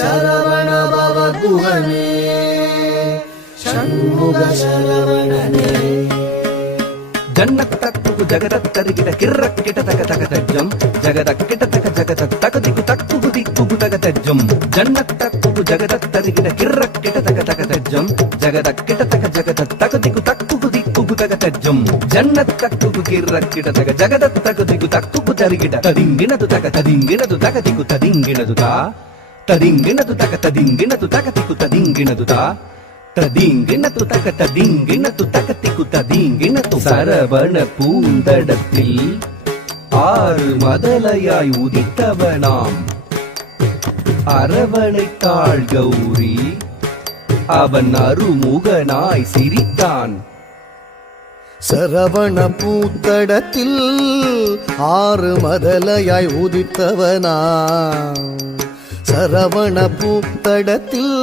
சரவண பவ குஹனே ஷண்முக சரவணனே ஜன்னத்தக்கு ஜகதத்தரிகிட கிர்ரக்கிட தக தக தஜ்ஜம் ஜகதக்கிட தக ஜகத தகதிகு தக்கு திக்கு தக தஜ்ஜம் ஜன்னத்தக்கு ஜகதத்தரிகிட கிர்ரக்கிட தக தக தஜ்ஜம் ஜகதக்கிட தக ஜகத தகதிகு தக்கு திக்கு தக தஜ்ஜம் ஜன்னத்தக்கு கிர்ரக்கிட தக ஜகத தகதிகு தக்கு தரிகிட ததிங்கினது தகதிகு ததிங்கினது தா ததிங்கினது தகதிகு ததிங்கினது தா ததிங்கினது தகதிகு ததிங்கினது சரவண பூந்தடத்தில் ஆறு மதலையாய் உதித்தவனாம் அரவணைத்தாள் கௌரி அவன் அருமுகனாய் சிரித்தான். சரவண பூத்தடத்தில் ஆறு மதலையாய் உதித்தவனா சரவண பூத்தடத்தில்